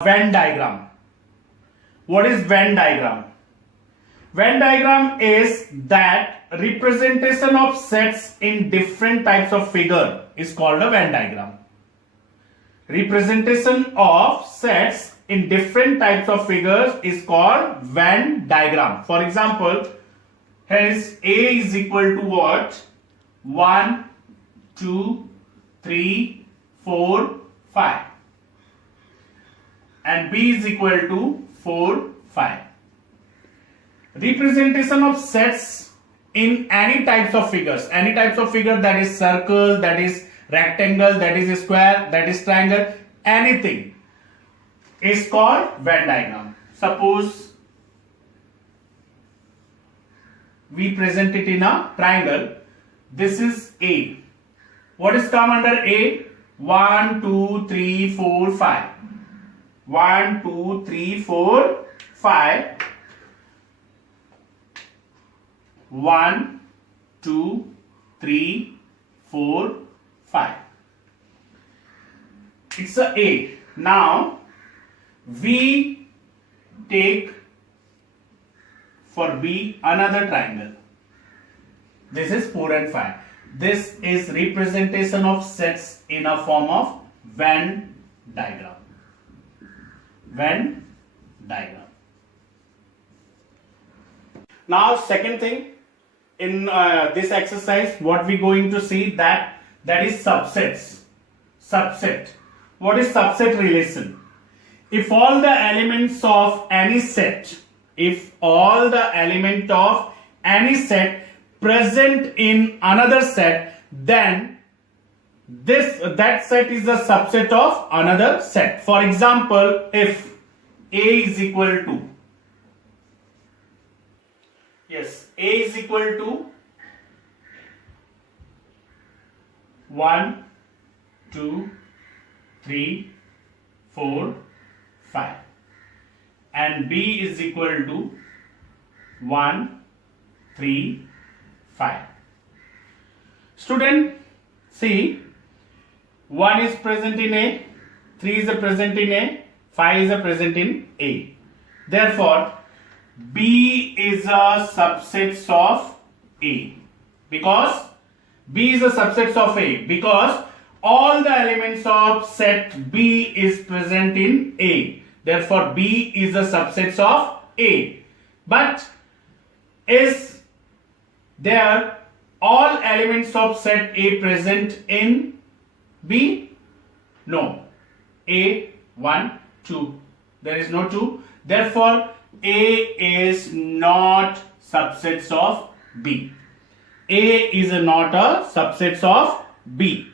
Venn diagram. What is Venn diagram? Venn diagram is that representation of sets in different types of figure is called a Venn diagram. Representation of sets in different types of figures is called Venn diagram. For example, here is A is equal to what? 1, 2, 3, 4, 5. And B is equal to 4, 5. Representation of sets in any types of figures, any types of figure, that is circle, that is rectangle, that is square, that is triangle, anything is called Venn diagram. Suppose we present it in a triangle. This is A. What is come under A? 1, 2, 3, 4, 5. 1, 2, 3, 4, 5. 1, 2, 3, 4, 5. It's a A. Now we take for B another triangle. This is 4 and 5. This is representation of sets in a form of Venn diagram. Venn diagram. Now second thing in this exercise, what we going to see that is subsets. Subset. What is subset relation? If all the elements of any set, if all the element of any set present in another set, then that set is a subset of another set. For example, if A is equal to, yes, A is equal to 1, 2, 3, 4, 5, and B is equal to 1, 3, 5. Student, see, 1 is present in A, 3 is present in A, 5 is present in A. Therefore, B is a subset of A, because B is a subset of A because all the elements of set B is present in A. Therefore, B is a subset of A. But is there all elements of set A present in B? No. A, 1, 2. There is no 2. Therefore, A is not subsets of B. A is not a subset of B.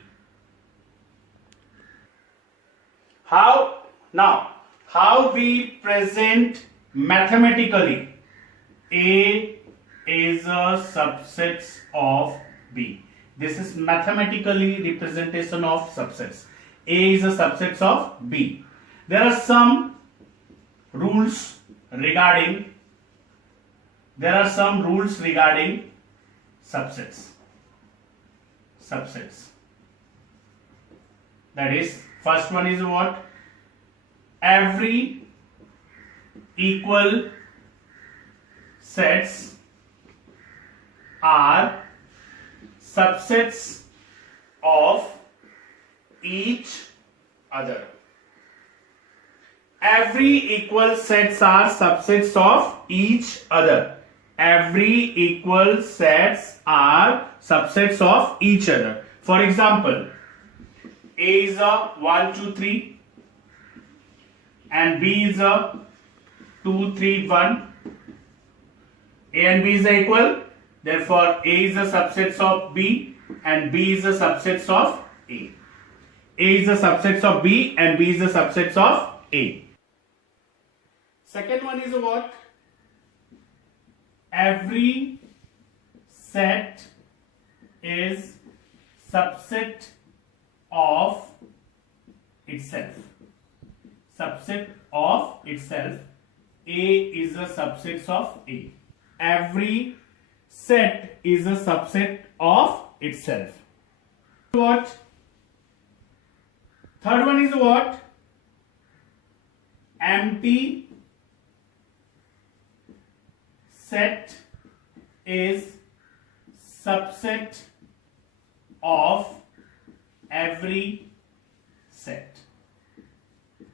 How we present mathematically A is a subset of B. This is mathematically representation of subsets. A is a subset of B. There are some rules regarding subsets. That is, first one is what? Every equal sets are subsets of each other. Every equal sets are subsets of each other. Every equal sets are subsets of each other. For example, A is a 1, 2, 3 and B is a 2, 3, 1. A and B is equal. Therefore, A is a subset of B and B is a subset of A. A is a subset of B and B is a subset of A. Second one is what? Every set is subset of itself. Subset of itself. A is a subset of A. Every set is a subset of itself. What? Third one is what? empty set is subset of every set.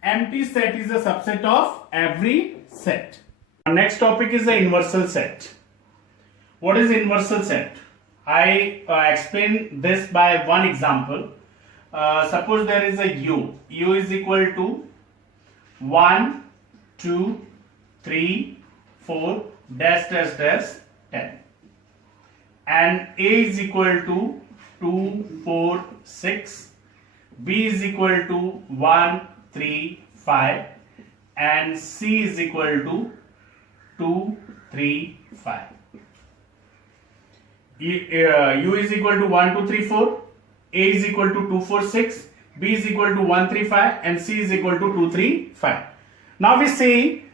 Empty set is a subset of every set. Our next topic is the inversal set. What is inversal set? I explain this by one example. Suppose there is a U. U is equal to 1, 2, 3, 4, dash, dash, dash, 10. And A is equal to 2, 4, 6. B is equal to 1, 3, 5. And C is equal to 2, 3, 5. U is equal to 1, 2, 3, 4. A is equal to 2, 4, 6. B is equal to 1, 3, 5. And C is equal to 2, 3, 5. Now we see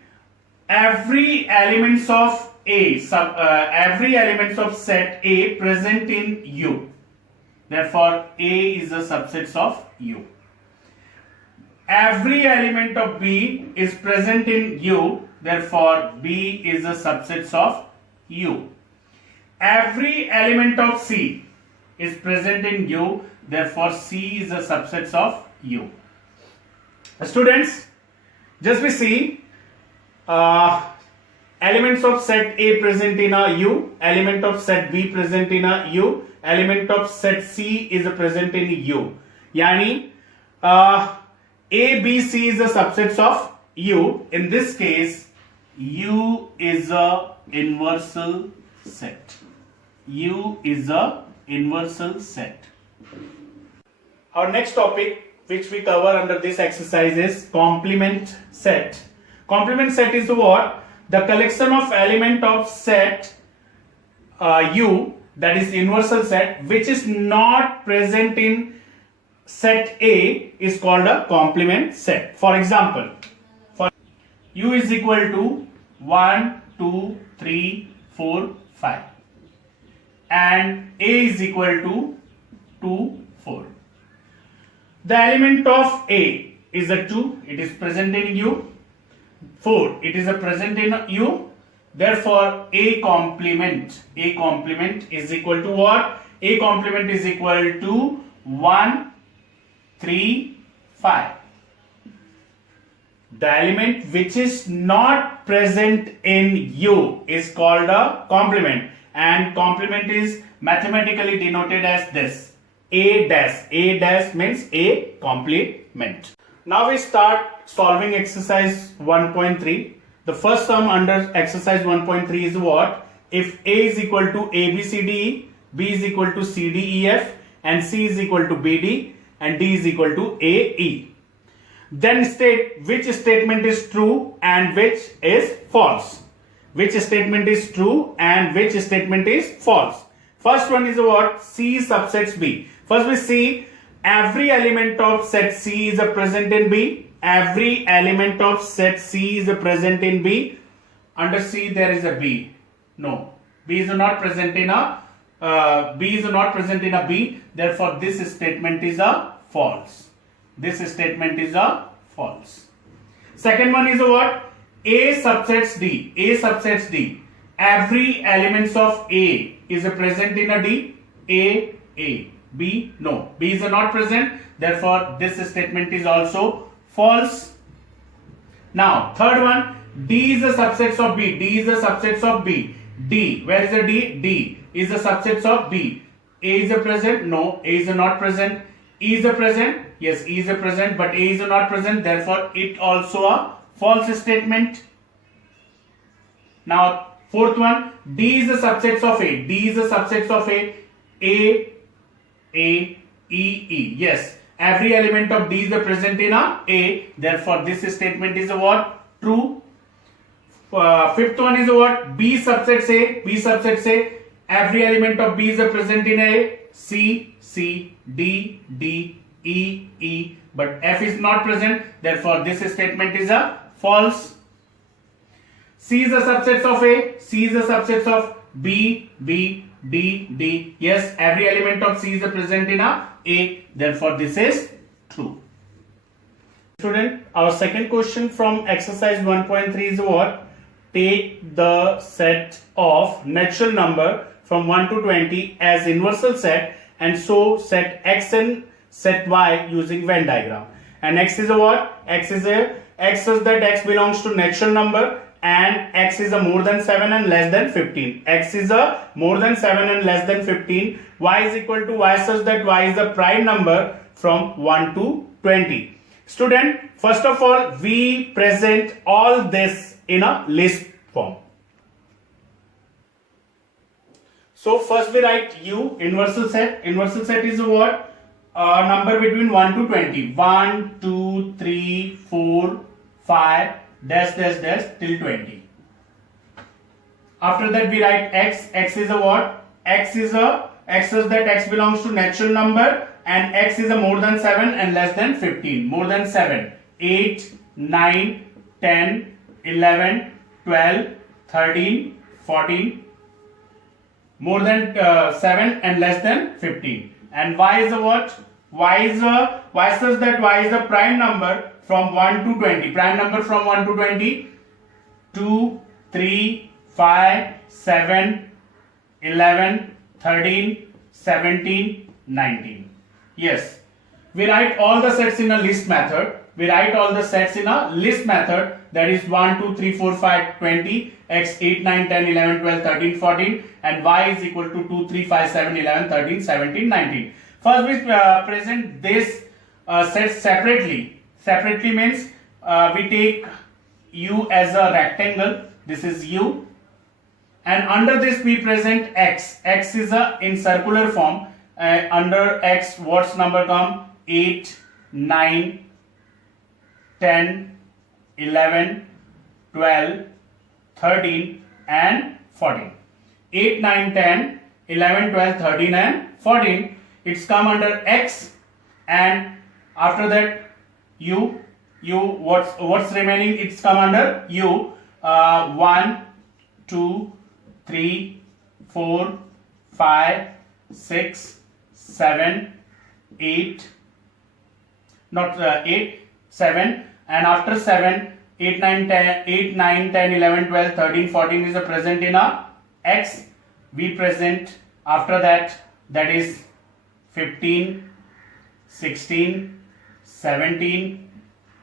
every elements of every elements of set A present in U. Therefore, A is a subset of U. Every element of B is present in U. Therefore, B is a subset of U. Every element of C is present in U. Therefore, C is a subset of U. Students, just we see elements of set A present in a U, element of set B present in a U, element of set C is present in U. Yani A, B, C is a subset of U. In this case, U is a inversal set. U is a inversal set. Our next topic which we cover under this exercise is complement set. Complement set is what? The collection of element of set U, that is inversal set, which is not present in set A is called a complement set. For example, for U is equal to 1, 2, 3, 4, 5 and A is equal to 2, 4. The element of A is a 2, it is present in U. 4, it is a present in U. Therefore, A complement is equal to what? A complement is equal to 1, 3, 5. The element which is not present in U is called a complement, and complement is mathematically denoted as this, A dash. A dash means A complement. Now we start solving exercise 1.3. The first sum under exercise 1.3 is what? If A is equal to ABCDE, B is equal to CDEF, and C is equal to BD, and D is equal to AE. Then state which statement is true and which is false. Which statement is true and which statement is false. First one is what? C subsets B. First we see every element of set C is present in B. Every element of set C is present in B. Under C there is a B. No, B is not present in a B. Therefore, this statement is a false. This statement is a false. Second one is what? A subsets D. A subsets D. Every elements of A is present in a D. A. B, no. B is not present. Therefore, this statement is also false. Now, third one, D is a subset of B. D is a subset of B. D, where is the D? D is a subset of B. A is a present? No. A is not present. E is a present? Yes, E is a present, but A is not present. Therefore, it also a false statement. Now, fourth one, D is a subset of A. D is a subset of A. A, E. Yes, every element of D is present in A. Therefore, this statement is what? True. Fifth one is what? B subsets A. B subsets A. Every element of B is present in A. C, D, E. But F is not present. Therefore, this statement is a false. C is a subset of A. C is a subset of B, D. Yes, every element of C is present in A. Therefore, this is true. Student, our second question from exercise 1.3 is what? Take the set of natural number from 1 to 20 as inversal set and show set x and set y using Venn diagram. And x is a what? X says that x belongs to natural number and x is a more than 7 and less than 15. X is a more than 7 and less than 15. Y is equal to y such that y is a prime number from 1 to 20. Student, first of all, we present all this in a list form. So first we write U, inversal set. Inversal set is a what? Number between 1 to 20. 1, 2, 3, 4, 5, dash, dash, dash till 20. After that we write X. X is a what? X says that X belongs to natural number and X is a more than 7 and less than 15. More than 7. 8, 9, 10, 11, 12, 13, 14. More than 7 and less than 15. And Y is a what? Y says that Y is a prime number from 1 to 20. Prime number from 1 to 20. 2, 3, 5, 7, 11, 13, 17, 19. Yes. We write all the sets in a list method. That is 1, 2, 3, 4, 5, 20. X 8, 9, 10, 11, 12, 13, 14. And Y is equal to 2, 3, 5, 7, 11, 13, 17, 19. First we present this set separately. Separately means we take U as a rectangle. This is U. And under this we present X. X is in circular form. Under X what's number come? 8, 9, 10, 11, 12, 13 and 14. 8, 9, 10, 11, 12, 13 and 14. It's come under X and after that U. What's remaining? It's come under U. 1, 2, 3, 4, 5, 6, 7, 8. Not 8, 7. And after 7, 8, 9, 10, 11, 12, 13, 14 is a present in a X. We present after that is 15, 16, 17,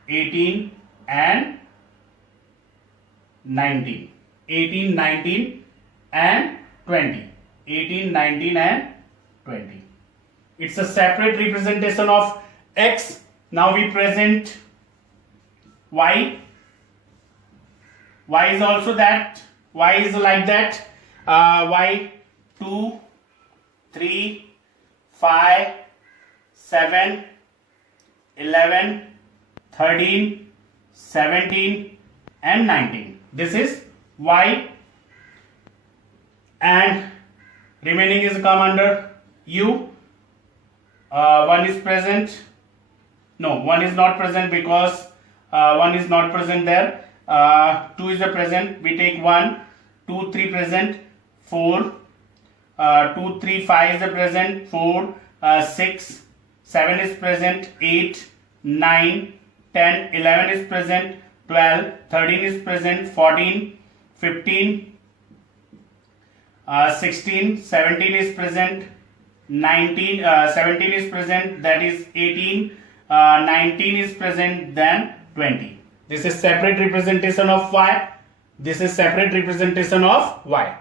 18 and 19. 18, 19 and 20. 18, 19 and 20. It's a separate representation of X. Now we present Y. Y is also that. Y is like that. Y 2, 3, 5, 7, 11, 13, 17 and 19. This is Y and remaining is come under U. One is present. No, one is not present because one is not present there. 2 is the present. We take 1, 2, 3 present, 4, 2, 3, 5 is the present, 4, 6, 7 is present, 8, 9, 10, 11 is present, 12, 13 is present, 14, 15, 16, 17 is present, 19, 17 is present, that is 18, 19 is present, then 20. This is separate representation of Y. This is separate representation of Y.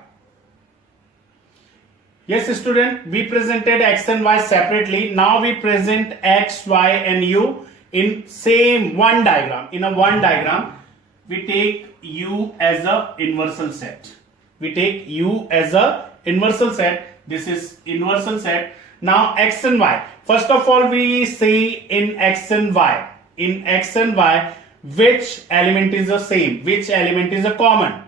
Yes, student, we presented X and Y separately. Now we present X, Y and U in same one diagram. In a one diagram, we take U as a inversal set. We take U as a inversal set. This is inversal set. Now X and Y. First of all, we see in X and Y. In X and Y, which element is the same? Which element is a common?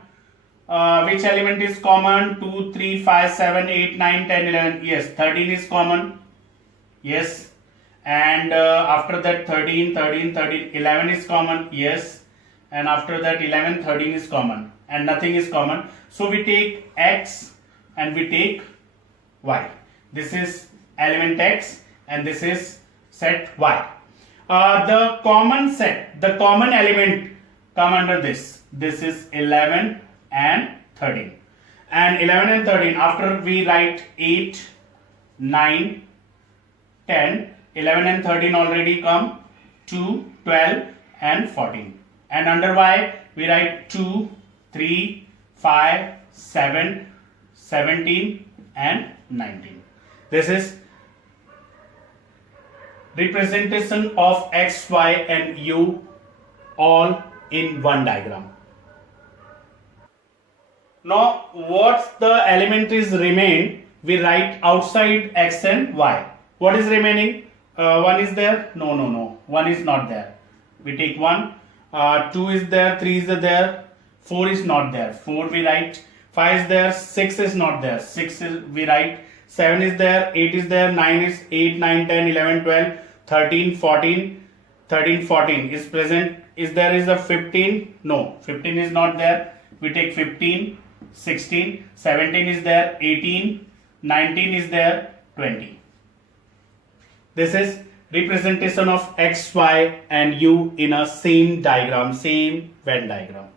Which element is common? 2, 3, 5, 7, 8, 9, 10, 11. Yes, 13 is common. Yes. And after that 13, 11 is common. Yes. And after that 11, 13 is common. And nothing is common. So we take X and we take Y. This is element X and this is set Y. The common set, the common element come under this. This is 11 and 13. And 11 and 13, after we write 8, 9, 10, 11 and 13 already come, 2, 12 and 14. And under Y, we write 2, 3, 5, 7, 17 and 19. This is representation of X, Y and U all in one diagram. Now what the element is remain, we write outside X and Y. What is remaining? 1 is there? No. 1 is not there. We take 1. 2 is there, 3 is there, 4 is not there. 4 we write. 5 is there, 6 is not there. 6 is we write. 7 is there, 8 is there, 9 is 8, 9, 10, 11, 12, 13, 14. 13, 14 is present. Is there is a 15? No, 15 is not there. We take 15, 16, 17 is there, 18, 19 is there, 20. This is representation of X, Y and U in a same diagram, same Venn diagram.